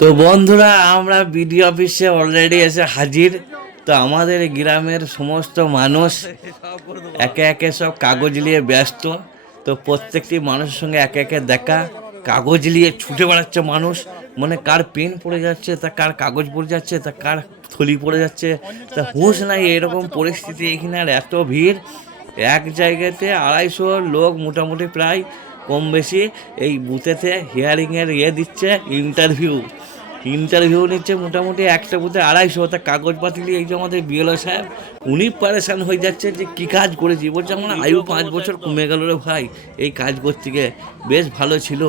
তো বন্ধুরা আমরা বিডিও অফিসে অলরেডি এসে হাজির। তো আমাদের গ্রামের সমস্ত মানুষ একে একে সব কাগজ নিয়ে ব্যস্ত। তো প্রত্যেকটি মানুষের সঙ্গে একে একে দেখা, কাগজ নিয়ে ছুটে বেড়াচ্ছে মানুষ। মানে কার পেন পড়ে যাচ্ছে, তা কার কাগজ পড়ে যাচ্ছে, তা কার থলি পড়ে যাচ্ছে, তা হুঁশ নাই। এরকম পরিস্থিতি এখানে আর এত ভিড়, এক জায়গাতে 250 লোক মোটামুটি প্রায় কম বেশি এই বুথেতে হিয়ারিংয়ের দিচ্ছে, ইন্টারভিউ নিচ্ছে। মোটামুটি একটা বুথে 250, তা কাগজপাতি নিয়ে এই যে আমাদের বিএলও সাহেব, উনি পারেশান হয়ে যাচ্ছে যে কী কাজ করেছি। বলছে আমার আয়ু 5 বছর কমে গেল রে ভাই, এই কাজ করতে গিয়ে বেশ ভালো ছিল।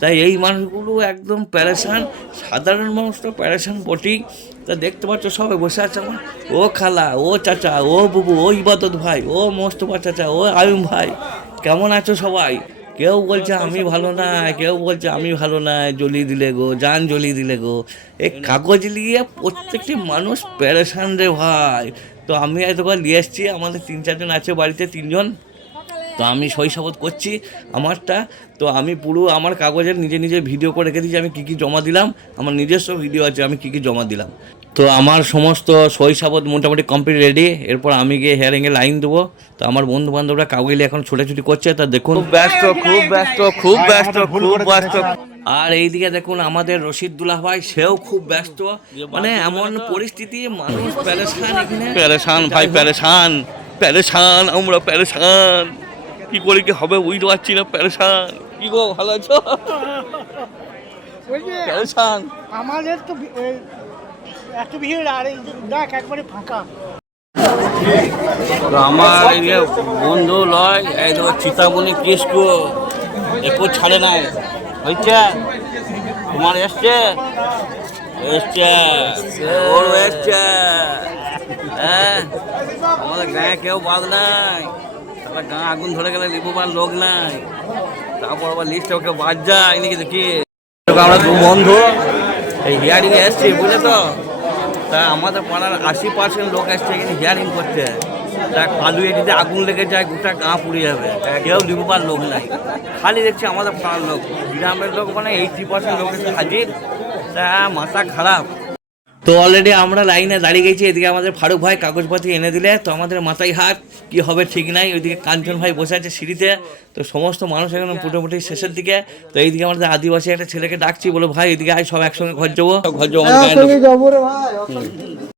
তাই এই মানুষগুলো একদম প্যারেশান, সাধারণ মানুষ তো প্যারেশান বটেই। তা দেখতে পাচ্ছ সবাই বসে আছে আমার, ও খালা, ও চাচা, ও বুবু, ও ইবাদত ভাই, ও মোস্তফা চাচা, ও আয়ুম ভাই, কেমন আছো সবাই? কেউ বলছে আমি ভালো না, কেউ বলছে আমি ভালো না, জ্বলিয়ে দিলে গো, জান জ্বলিয়ে দিলে গো। এই কাগজ নিয়ে প্রত্যেকটি মানুষ প্যারেশান রে ভাই। তো আমি এতবার নিয়ে এসছি, আমাদের 3-4 জন আছে বাড়িতে, 3 জন। তো আমি শৈশবত করছি আমারটা। তো আমি পুরো আমার কাগজের নিজে নিজে ভিডিও করে রেখে দিয়েছি, আমি কী কী জমা দিলাম। আমার নিজস্ব ভিডিও আছে আমি কী কী জমা দিলাম। তো আমার সমস্ত শৈশবত মোটামুটি কমপ্লিট রেডি। এরপর আমি গিয়ে হেয়ারিংয়ে লাইন দেবো। তো আমার বন্ধু বান্ধবরা কাগজ এখন ছোটাছুটি করছে। তা দেখুন, খুব ব্যস্ত, খুব ব্যস্ত, খুব ব্যস্ত, খুব ব্যস্ত। আর এইদিকে দেখুন আমাদের রশিদুল্লাহ ভাই, সেও খুব ব্যস্ত। মানে এমন পরিস্থিতি, মানুষ প্যারেশান এখানে, প্যারেশান ভাই, প্যারেশান, প্যারেশান, আমরা প্যারেশান। কি করে কি হবে বুঝতে পারছি না, প্যারেশান। কি গো, ভালো আছো? প্যারেশান আমাদের তো এত ভিড়, আর এই দেখ একবারে ফাঁকা। তো আমার এই যে বন্ধু লয়, এই তো চিতাবনি কিসকু একটু ছাড়ে নাই হয়েছে। তোমার এসছে, এসছে, ওর এসছে। হ্যাঁ, আমাদের গায়ে কেউ বাদ নাই, তাহলে গা আগুন ধরে গেলে লিখবার লোক নাই। তারপর আবার লিস্টে ওকে বাদ যায় নাকি দেখি। আমরা 2 বন্ধু এই হিয়ারিংয়ে এসছি, বুঝলে তো। তা আমাদের পাড়ার 80% লোক এসছে এখানে হিয়ারিং করতে। তা পালুয়ে যদি আগুন লেগে যায় গোটা গা পুড়ে যাবে, কেউ লিখবার লোক নাই। খালি দেখছি আমাদের পাড়ার লোক, গ্রামের লোক মানে 80% লোক এসে হাজির। তা মাথা খারাপ। তো অলরেডি আমরা লাইনে দাঁড়িয়ে গেছি। এদিকে আমাদের ফারুক ভাই কাগজপাতি এনে দিলে, তো আমাদের মাথায় হাত, কি হবে ঠিক নাই। ওইদিকে কাঞ্চন ভাই বসে আছে সিঁড়িতে। তো সমস্ত মানুষ এখন মোটামুটি শেষের দিকে। তো এইদিকে আমাদের আদিবাসী একটা ছেলেকে ডাকছি, বলো ভাই এদিকে আয়, সব একসঙ্গে ঘর যাবো, ঘর যাবো।